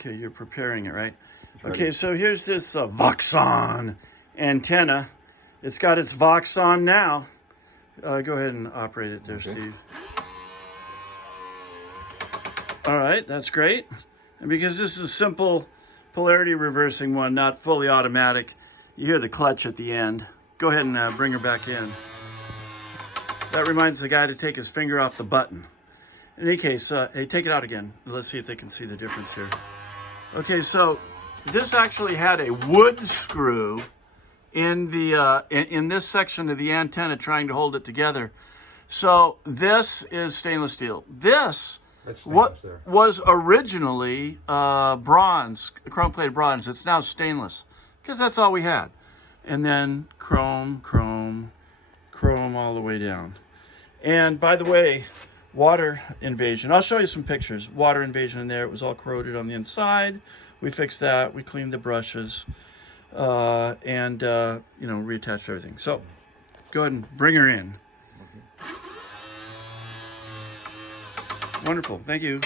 Okay, you're preparing it, right? Ready. Okay, so here's this VOXSON antenna. It's got its VOXSON now. Go ahead and operate it there, Okay. Steve. All right, that's great. And because this is a simple polarity reversing one, not fully automatic, you hear the clutch at the end. Go ahead and bring her back in. That reminds the guy to take his finger off the button. In any case, hey, take it out again. Let's see if they can see the difference here. Okay, so this actually had a wood screw in the in this section of the antenna trying to hold it together. So this is stainless steel. This was originally bronze, chrome-plated bronze. It's now stainless because that's all we had. And then chrome, chrome, chrome all the way down. And by the way, water invasion. I'll show you some pictures. Water invasion in there. It was all corroded on the inside. We fixed that. We cleaned the brushes and you know, reattached everything. So go ahead and bring her in. Okay. Wonderful. Thank you.